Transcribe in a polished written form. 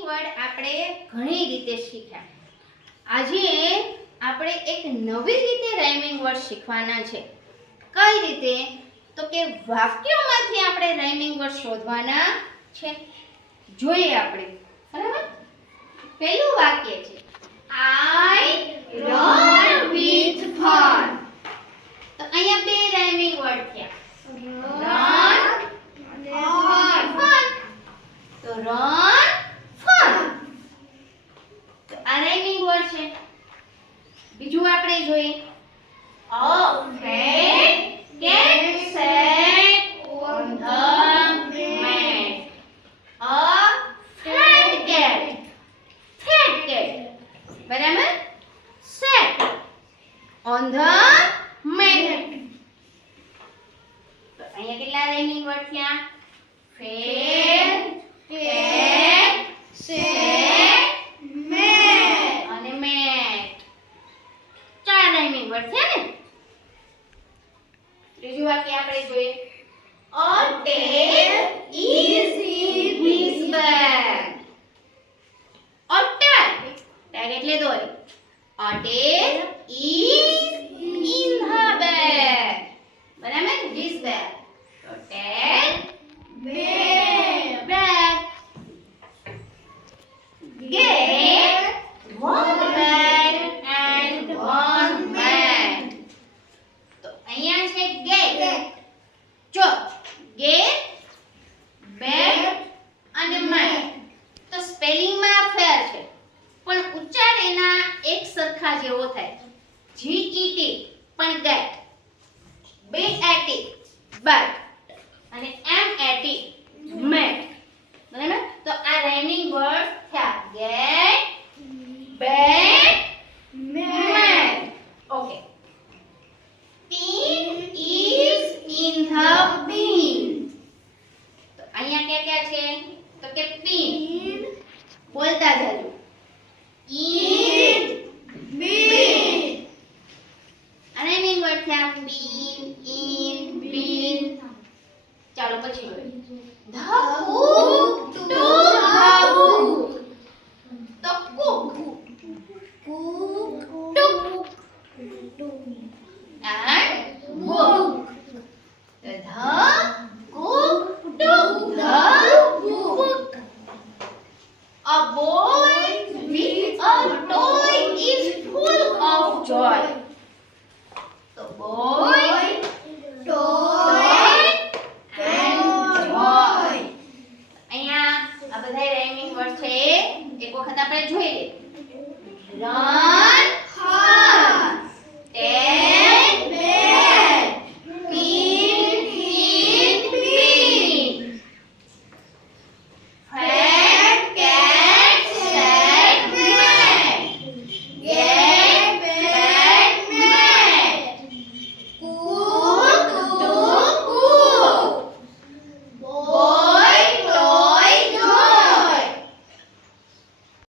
Rhyming word આપણે ઘણી રીતે શીખ્યા. આજે આપણે એક નવી રીતે રાઇમિંગ વર્ડ શીખવાના છે. કઈ રીતે? તો કે વાક્યોમાંથી આપણે રાઇમિંગ વર્ડ શોધવાના છે. જોઈએ આપણે. બરાબર? પહેલું વાક્ય છે I run with fun. તો અહીંયા બે રાઇમિંગ વર્ડ થયા. Run અને fun. તો run fun. તો આ રાઇમિંગ વર્ડ છે. બીજું આપણે જોઈએ. A fat cat sat on the mat. A fat cat. Fat cat. બરાબર? Sat on the mat. તો અહીંયા કેટલા રાઇમિંગ વર્ડ થયા? Fat, cat, sat, mat અને mat. ચાર રાઇમિંગ વર્ડ થયા ને? ત્રીજું વાક્ય આપણે જોઈએ. A tail is in his bag. A tail. Tag એટલે દોરી. A tail is in her bag. બરાબર? This bag. તો tail, bag. Get one bag and one man. તો અહીંયા છે get. જો get, bag અને man. તો સ્પેલિંગ માં ફેર છે પણ ઉચ્ચાર એના એક સરખા જેવો થાય. GET પણ get, BAT but અને MAT met. બરાબર? તો આ રાઇમિંગ વર્ડ થયા get, bag, met. Okay. Pin is in the bin. તો અહીંયા ક્યાં છે? તો કે pin. બોલતા જજો. In bin. આ રાઇમિંગ વર્ડ થયા pin, in, bin. ચાલો પછી જોઈએ. The cook took the book. The cook took and book. The cook took the book. A boy with a toy is full of joy. The boy, toy and joy. અહીંયા આ બધા rhyming word છે એક વખત આપણે જોઈ લઈએ. Run